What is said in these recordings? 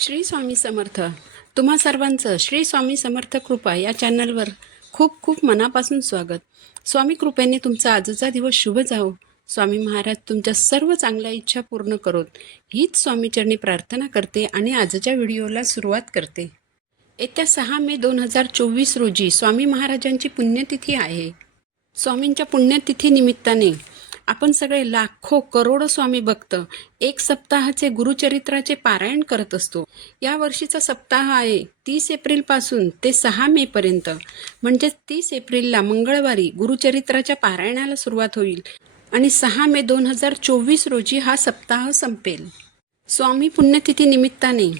श्री स्वामी समर्थ. तुम्हा सर्वांचं श्री स्वामी समर्थ कृपा या चॅनलवर खूप खूप मनापासून स्वागत. स्वामी कृपेने तुमचा आजचा दिवस शुभ जावो. स्वामी महाराज तुमच्या सर्व चांगल्या इच्छा पूर्ण करोत हीच स्वामीचरणी प्रार्थना करते आणि आजच्या व्हिडिओला सुरुवात करते. येत्या 6 मे 2024 रोजी स्वामी महाराजांची पुण्यतिथी आहे. स्वामींच्या पुण्यतिथी निमित्ताने आपण सगळे लाखो करोडो स्वामी भक्त एक सप्ताहाचे गुरुचरित्राचे पारायण करत असतो. या वर्षीचा सप्ताह आहे 30 एप्रिल पासून ते 6 मे पर्यंत. म्हणजे 30 एप्रिलला मंगळवारी गुरुचरित्राच्या पारायणाला सुरुवात होईल आणि 6 मे 2024 रोजी हा सप्ताह संपेल. स्वामी पुण्यतिथी निमित्ताने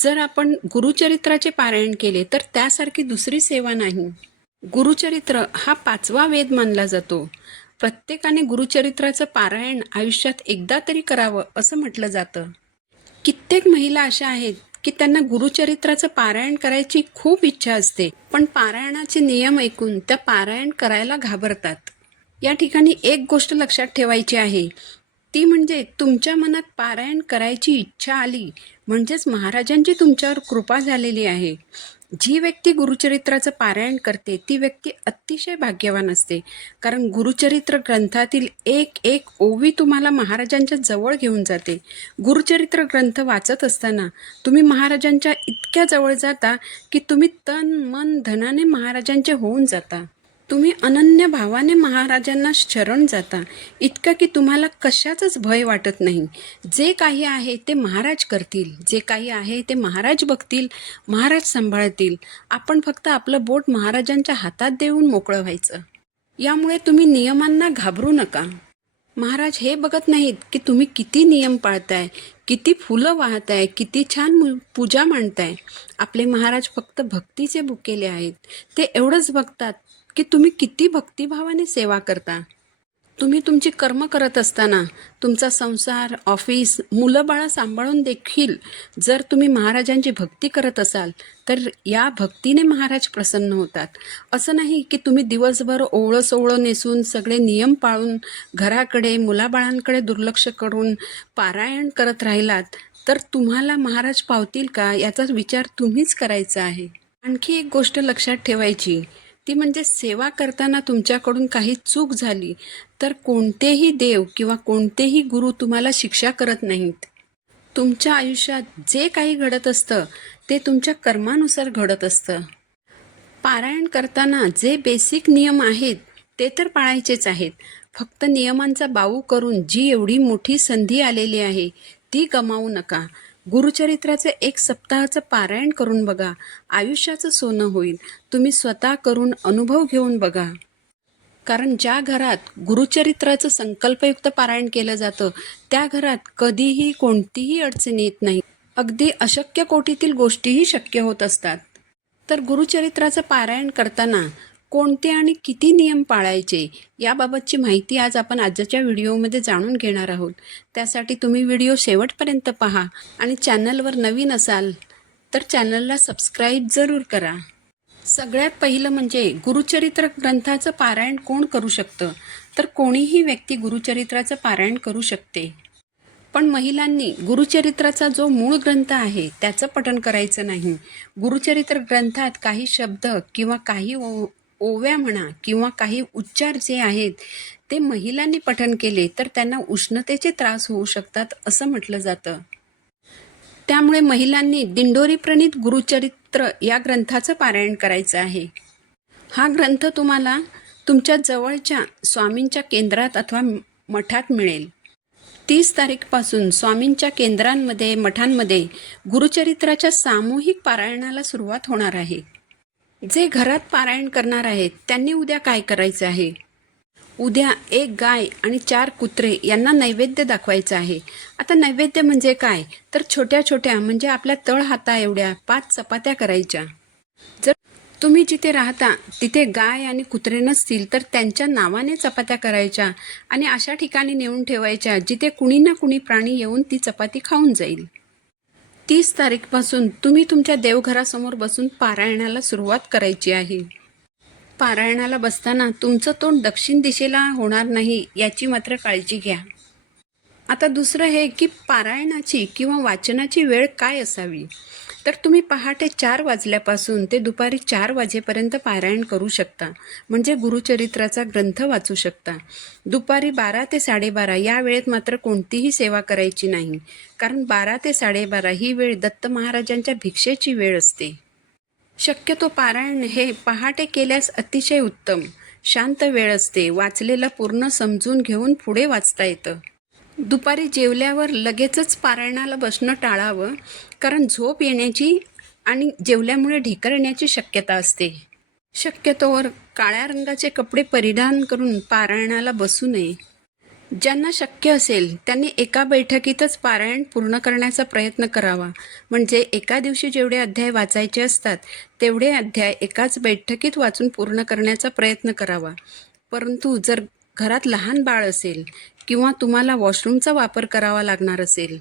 जर आपण गुरुचरित्राचे पारायण केले तर त्यासारखी दुसरी सेवा नाही. गुरुचरित्र हा 5वा वेद मानला जातो. प्रत्येकाने गुरुचरित्राचं पारायण आयुष्यात एकदा तरी करावं असं म्हटलं जातं. कित्येक महिला अशा आहेत की त्यांना गुरुचरित्राचं पारायण करायची खूप इच्छा असते, पण पारायणाचे नियम ऐकून त्या पारायण करायला घाबरतात. या ठिकाणी एक गोष्ट लक्षात ठेवायची आहे, ती म्हणजे तुमच्या मनात पारायण करायची इच्छा आली म्हणजेच महाराजांची तुमच्यावर कृपा झालेली आहे. जी व्यक्ती गुरुचरित्राचं पारायण करते ती व्यक्ती अतिशय भाग्यवान असते, कारण गुरुचरित्र ग्रंथातील एक एक ओवी तुम्हाला महाराजांच्या जवळ घेऊन जाते. गुरुचरित्र ग्रंथ वाचत असताना तुम्ही महाराजांच्या इतक्या जवळ जाता की तुम्ही तन मन धनाने महाराजांचे होऊन जाता. तुम्ही अनन्य भावाने महाराजांना शरण जाता, इतकं की तुम्हाला कशाचंच भय वाटत नाही. जे काही आहे ते महाराज करतील, जे काही आहे ते महाराज बघतील, महाराज सांभाळतील. आपण फक्त आपलं बोट महाराजांच्या हातात देऊन मोकळं व्हायचं. यामुळे तुम्ही नियमांना घाबरू नका. महाराज हे बघत नाहीत की तुम्ही किती नियम पाळताय, किती फुलं वाहताय, किती छान पूजा मांडताय. आपले महाराज फक्त भक्तीचे भुकेले आहेत. ते एवढंच बघतात की तुम्ही किती भक्तिभावाने सेवा करता. तुम्ही तुमची कर्म करत असताना तुमचा संसार, ऑफिस, मुलं बाळं सांभाळून देखील जर तुम्ही महाराजांची भक्ती करत असाल तर या भक्तीने महाराज प्रसन्न होतात. असं नाही की तुम्ही दिवसभर ओवळं सोवळं नेसून सगळे नियम पाळून घराकडे, मुलाबाळांकडे दुर्लक्ष करून पारायण करत राहिलात तर तुम्हाला महाराज पावतील का याचा विचार तुम्हीच करायचा आहे. आणखी एक गोष्ट लक्षात ठेवायची, ती म्हणजे सेवा करताना तुमच्याकडून काही चूक झाली तर कोणतेही देव किंवा कोणतेही गुरु तुम्हाला शिक्षा करत नाहीत. तुमच्या आयुष्यात जे काही घडत असतं ते तुमच्या कर्मानुसार घडत असतं. पारायण करताना जे बेसिक नियम आहेत ते तर पाळायचेच आहेत. फक्त नियमांचा बाऊ करून जी एवढी मोठी संधी आलेली आहे ती गमावू नका. गुरुचरित्राचे एक सप्ताहाचं पारायण करून बघा, आयुष्याचं सोनं होईल. तुम्ही स्वतः करून अनुभव घेऊन बघा. कारण ज्या घरात गुरुचरित्राचं संकल्पयुक्त पारायण केलं जातं त्या घरात कधीही कोणतीही अडचण येत नाही. अगदी अशक्य कोटीतील गोष्टीही शक्य होत असतात. तर गुरुचरित्राचं पारायण करताना कोणते आणि किती नियम पाळायचे याबाबतची माहिती आज आपण आजच्या व्हिडिओमध्ये जाणून घेणार आहोत. त्यासाठी तुम्ही व्हिडिओ शेवटपर्यंत पहा आणि चॅनलवर नवीन असाल तर चॅनलला सबस्क्राईब जरूर करा. सगळ्यात पहिलं म्हणजे गुरुचरित्र ग्रंथाचं पारायण कोण करू शकतं, तर कोणीही व्यक्ती गुरुचरित्राचं पारायण करू शकते. पण महिलांनी गुरुचरित्राचा जो मूळ ग्रंथ आहे त्याचं पठण करायचं नाही. गुरुचरित्र ग्रंथात काही शब्द किंवा काही ओव्या म्हणा किंवा काही उच्चार जे आहेत ते महिलांनी पठण केले तर त्यांना उष्णतेचे त्रास होऊ शकतात असं म्हटलं जातं. त्यामुळे महिलांनी दिंडोरी प्रणीत गुरुचरित्र या ग्रंथाचं पारायण करायचं आहे. हा ग्रंथ तुम्हाला तुमच्या जवळच्या स्वामींच्या केंद्रात अथवा मठात मिळेल. 30 तारीखपासून स्वामींच्या केंद्रांमध्ये, मठांमध्ये गुरुचरित्राच्या सामूहिक पारायणाला सुरुवात होणार आहे. जे घरात पारायण करणार आहेत त्यांनी उद्या काय करायचं आहे, उद्या 1 गाय आणि 4 कुत्रे यांना नैवेद्य दाखवायचं आहे. आता नैवेद्य म्हणजे काय, तर छोट्या छोट्या म्हणजे आपल्या तळ हाता एवढ्या 5 चपात्या करायच्या. जर तुम्ही जिथे राहता तिथे गाय आणि कुत्रे नसतील तर त्यांच्या नावाने चपात्या करायच्या आणि अशा ठिकाणी नेऊन ठेवायच्या जिथे कुणी ना कुणी प्राणी येऊन ती चपाती खाऊन जाईल. 30 तारीखपासून तुम्ही तुमच्या देवघरासमोर बसून पारायणाला सुरुवात करायची आहे. पारायणाला बसताना तुमचं तोंड दक्षिण दिशेला होणार नाही याची मात्र काळजी घ्या. आता दुसरं हे की पारायणाची किंवा वाचनाची वेळ काय असावी. तर तुम्ही पहाटे 4 वाजल्यापासून ते दुपारी 4 वाजेपर्यंत पारायण करू शकता, म्हणजे गुरुचरित्राचा ग्रंथ वाचू शकता. दुपारी 12 ते 12:30 या वेळेत मात्र कोणतीही सेवा करायची नाही, कारण 12 ते 12:30 ही वेळ दत्त महाराजांच्या भिक्षेची वेळ असते. शक्यतो पारायण हे पहाटे केल्यास अतिशय उत्तम. शांत वेळ असते, वाचलेलं पूर्ण समजून घेऊन पुढे वाचता येतं. दुपारी जेवल्यावर लगेचच पारायणाला बसणं टाळावं, कारण झोप येण्याची आणि जेवल्यामुळे ढेकर येण्याची शक्यता असते. शक्यतोवर काळ्या रंगाचे कपडे परिधान करून पारायणाला बसू नये. ज्यांना शक्य असेल त्यांनी एका बैठकीतच पारायण पूर्ण करण्याचा प्रयत्न करावा, म्हणजे एका दिवशी जेवढे अध्याय वाचायचे असतात तेवढे अध्याय एकाच बैठकीत वाचून पूर्ण करण्याचा प्रयत्न करावा. परंतु जर घरात लहान बाळ असेल किंवा तुम्हाला वॉशरूमचा वापर करावा लागणार असेल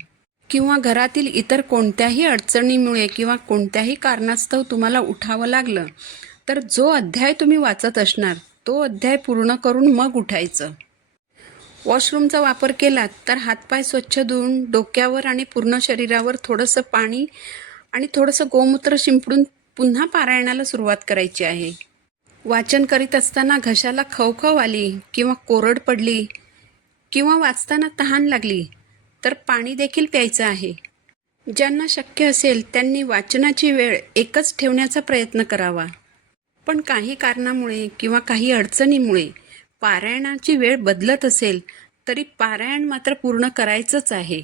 किंवा घरातील इतर कोणत्याही अडचणीमुळे किंवा कोणत्याही कारणास्तव तुम्हाला उठावं लागलं, तर जो अध्याय तुम्ही वाचत असणार तो अध्याय पूर्ण करून मग उठायचं. वॉशरूमचा वापर केलात तर हातपाय स्वच्छ धुवून डोक्यावर आणि पूर्ण शरीरावर थोडंसं पाणी आणि थोडंसं गोमूत्र शिंपडून पुन्हा पारायणाला सुरुवात करायची आहे. वाचन करीत असताना घशाला खवखव आली किंवा कोरड पडली किंवा वाचताना तहान लागली तर पाणी देखील प्यायचं आहे. ज्यांना शक्य असेल त्यांनी वाचनाची वेळ एकच ठेवण्याचा प्रयत्न करावा. पण काही कारणामुळे किंवा काही अडचणीमुळे पारायणाची वेळ बदलत असेल तरी पारायण मात्र पूर्ण करायचंच आहे.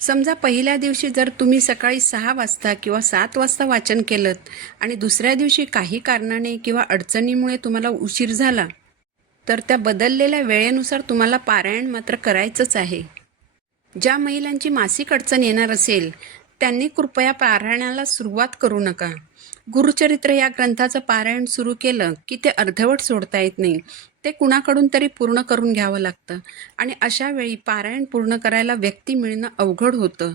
समजा पहिल्या दिवशी जर तुम्ही सकाळी 6 वाजता किंवा 7 वाजता वाचन केलं आणि दुसऱ्या दिवशी काही कारणाने किंवा अडचणीमुळे तुम्हाला उशीर झाला, तर त्या बदललेल्या वेळेनुसार तुम्हाला पारायण मात्र करायचंच आहे. ज्या महिलांची मासिक अडचण येणार असेल त्यांनी कृपया पारायणाला सुरुवात करू नका. गुरुचरित्र या ग्रंथाचं पारायण सुरू केलं की ते अर्धवट सोडता येत नाही, ते कुणाकडून तरी पूर्ण करून घ्यावं लागतं आणि अशा वेळी पारायण पूर्ण करायला व्यक्ती मिळणं अवघड होतं.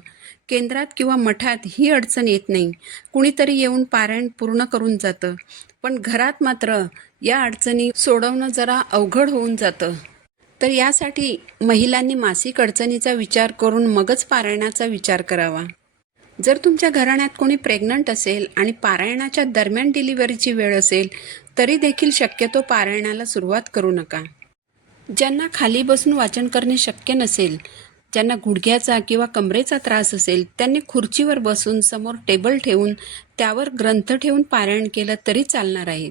केंद्रात किंवा मठात ही अडचण येत नाही, कुणीतरी येऊन पारायण पूर्ण करून जातं. पण घरात मात्र या अडचणी सोडवणं जरा अवघड होऊन जातं. तर यासाठी महिलांनी मासिक अडचणीचा विचार करून मगच पारायणाचा विचार करावा. जर तुमच्या घराण्यात कोणी प्रेग्नंट असेल आणि पारायणाच्या दरम्यान डिलिव्हरीची वेळ असेल तरी देखील शक्यतो पारायणाला सुरुवात करू नका. ज्यांना खाली बसून वाचन करणे शक्य नसेल, ज्यांना गुडघ्याचा किंवा कमरेचा त्रास असेल त्यांनी खुर्चीवर बसून समोर टेबल ठेवून त्यावर ग्रंथ ठेवून पारायण केलं तरी चालणार आहे.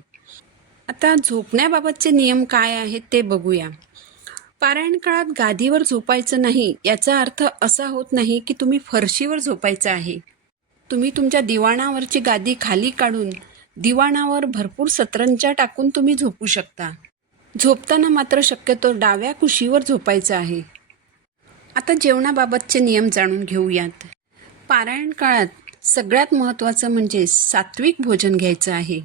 आता झोपण्याबाबतचे नियम काय आहेत ते बघूया. पारायण काळात गादीवर झोपायचं नाही याचा अर्थ असा होत नाही की तुम्ही फरशीवर झोपायचं आहे. तुम्ही तुमच्या दिवाणावरची गादी खाली काढून दिवाणावर भरपूर सतरंजा टाकून तुम्ही झोपू शकता. झोपताना मात्र शक्यतो डाव्या कुशीवर झोपायचं आहे. आता जेवणाबाबतचे नियम जाणून घेऊयात. पारायण काळात सगळ्यात महत्त्वाचं म्हणजे सात्विक भोजन घ्यायचं आहे.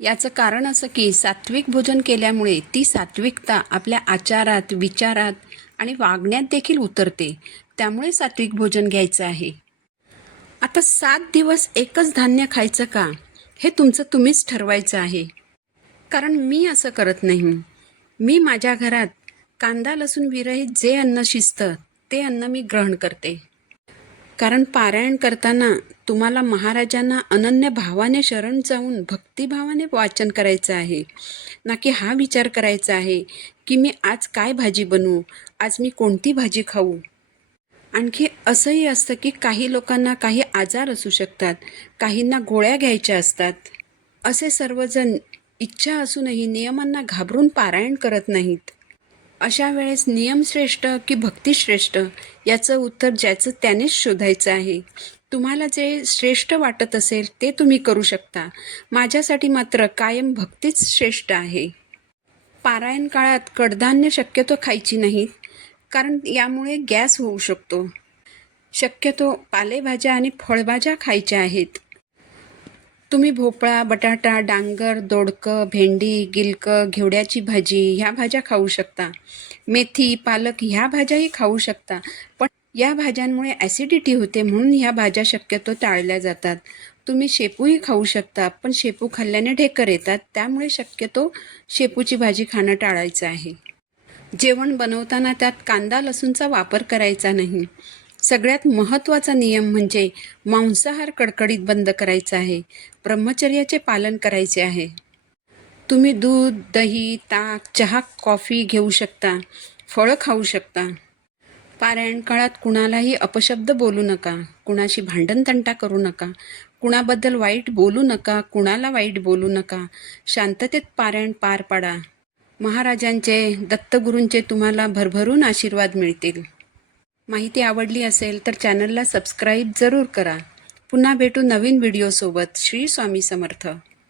याचं कारण असं की सात्विक भोजन केल्यामुळे ती सात्विकता आपल्या आचारात, विचारात आणि वागण्यात देखील उतरते. त्यामुळे सात्विक भोजन घ्यायचं आहे. आता 7 दिवस एकच धान्य खायचं का हे तुमचं तुम्हीच ठरवायचं आहे. कारण मी असं करत नाही. मी माझ्या घरात कांदा लसूण विरहित जे अन्न शिजतं ते अन्न मी ग्रहण करते. कारण पारायण करताना तुम्हाला महाराजांना अनन्य भावाने शरण जाऊन भक्तिभावाने वाचन करायचं आहे, ना की हा विचार करायचा आहे की मी आज काय भाजी बनवू, आज मी कोणती भाजी खाऊ. आणखी असंही असतं की काही लोकांना काही आजार असू शकतात, काहींना गोळ्या घ्यायच्या असतात. असे सर्वजण इच्छा असूनही नियमांना घाबरून पारायण करत नाहीत. अशा वेळेस नियम श्रेष्ठ की भक्ती श्रेष्ठ याचं उत्तर ज्याचं त्यानेच शोधायचं आहे. तुम्हाला जे श्रेष्ठ वाटत असेल ते तुम्ही करू शकता. माझ्यासाठी मात्र कायम भक्तीच श्रेष्ठ आहे. पारायण काळात कडधान्य शक्यतो खायची नाहीत, कारण यामुळे गॅस होऊ शकतो. शक्यतो पालेभाज्या आणि फळभाज्या खायच्या आहेत. तुम्ही भोपळा, बटाटा, डांगर, दोडकं, भेंडी, गिलकं, घेवड्याची भाजी ह्या भाज्या खाऊ शकता. मेथी, पालक ह्या भाज्याही खाऊ शकता. पण या भाज्यांमुळे ॲसिडिटी होते म्हणून ह्या भाज्या शक्यतो टाळल्या जातात. तुम्ही शेपूही खाऊ शकता, पण शेपू खाल्ल्याने ढेकर येतात, त्यामुळे शक्यतो शेपूची भाजी खाणं टाळायचं आहे. जेवण बनवताना त्यात कांदा लसूणचा वापर करायचा नाही. सगळ्यात महत्त्वाचा नियम म्हणजे मांसाहार कडकडीत बंद करायचा आहे. ब्रह्मचर्याचे पालन करायचे आहे. तुम्ही दूध, दही, ताक, चहा, कॉफी घेऊ शकता. फळं खाऊ शकता. पारायण काळात कुणालाही अपशब्द बोलू नका. कुणाशी भांडणतंटा करू नका. कुणाबद्दल वाईट बोलू नका. कुणाला वाईट बोलू नका. शांततेत पारायण पार पाडा. महाराजांचे, दत्तगुरूंचे तुम्हाला भरभरून आशीर्वाद मिळतील. माहिती आवडली असेल तर चॅनलला सबस्क्राईब जरूर करा. पुन्हा भेटू नवीन व्हिडिओसोबत. श्री स्वामी समर्थ.